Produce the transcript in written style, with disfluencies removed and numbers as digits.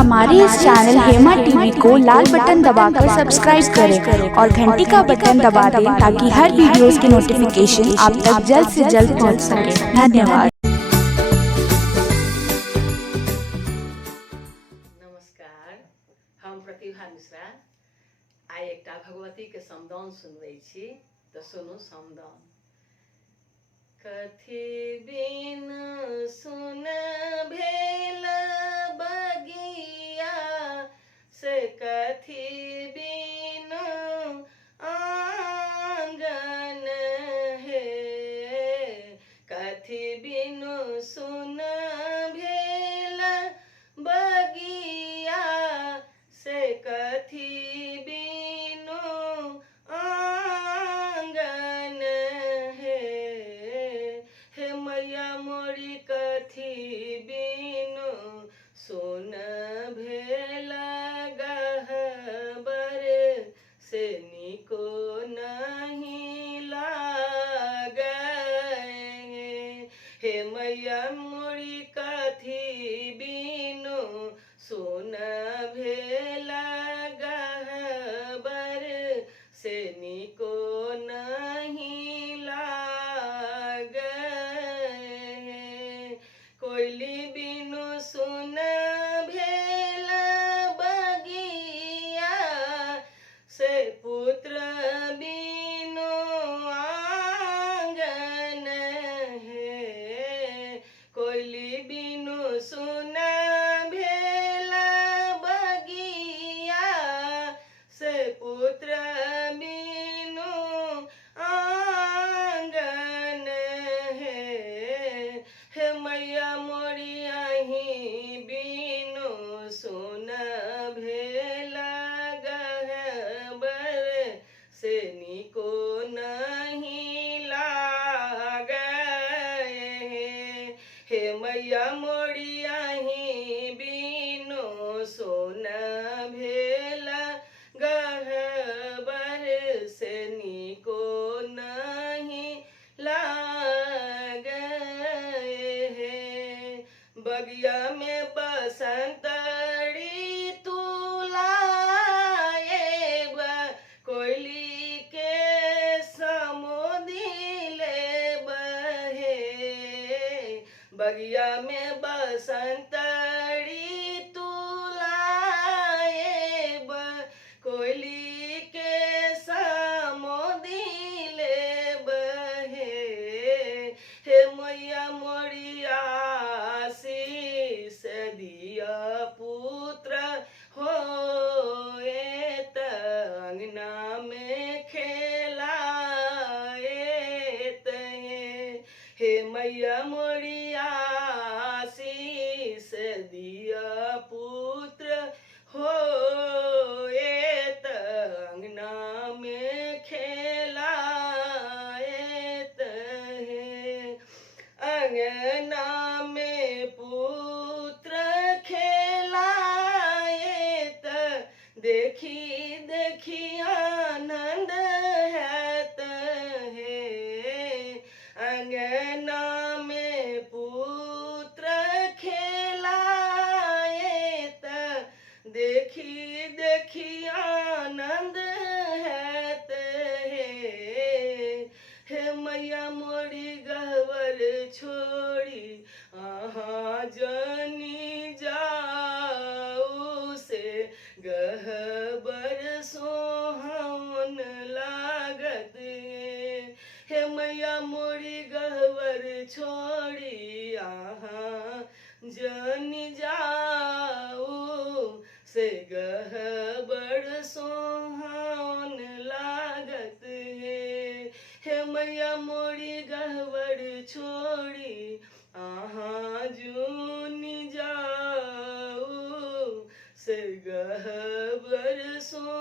हमारे इस channel Hema TV को लाल button दबाकर सब्सक्राइब करें और घंटी का बटन दबा दें ताकि हर वीडियोस की नोटिफिकेशन आप तक जल्द से जल्द पहुंच सके। धन्यवाद। नमस्कार, हम प्रतिभा मिश्रा आइ एकटा भगवती के समदाउन सुनबै छी तऽ सुनू समदाउन। कथी बिन सुन भेल बगिया से कथी बिन आंगन हे, कथी बिन सुन भेल बगिया से कथी बिनु आंगन हे, हे मैया मोरी कथी बिनु सुन भेल गहबर से निको नहीं लागै, हे मैया मोरी कथी बिनु सुन भेल गहबर से निको नहीं लागै, कोयली बिनु सुन भेल बगिया से पुत्र बिनु आंगन हे, कोयली बिनु सुन भेल बगिया से पुत्र बिनु आंगन हे, हे मैया मोरी अही बिनु सुन भेल गहबर से निको नहीं लागै, हे मैया मोरी अही बिनु सुन भेल गहबर से निको नहीं लागै, बगिया में बसंत ऋतु लाएब कोयली के समुदिले बहे, बगिया में बसंत ऋतु लाएब कोयली के समुदिले बहे, हे मैया मोरी आशीष दिया पुत्र होएत अंगना में खेलाएत, हे मैया मोरी आशीष दिया पुत्र होएत अंगना में खेलाएत, अंगना में पुत्र खेलाएत देखी देखी आनंद हैत हे, अंगना में पुत्र खेलाएत देखी देखी आनंद हैत हे, हे मैया मोरी गहवर छोड़ी आहाँ जनी जाऊ से गहबर सोहावन लागत, हे मैया मोरी गहवर छोड़ी आहाँ जनी जाऊ से गहबर सोहावन लागत, हे मैया मोरी गहवर छोड़ी आहाँ जूनी जाऊ से गहबर सो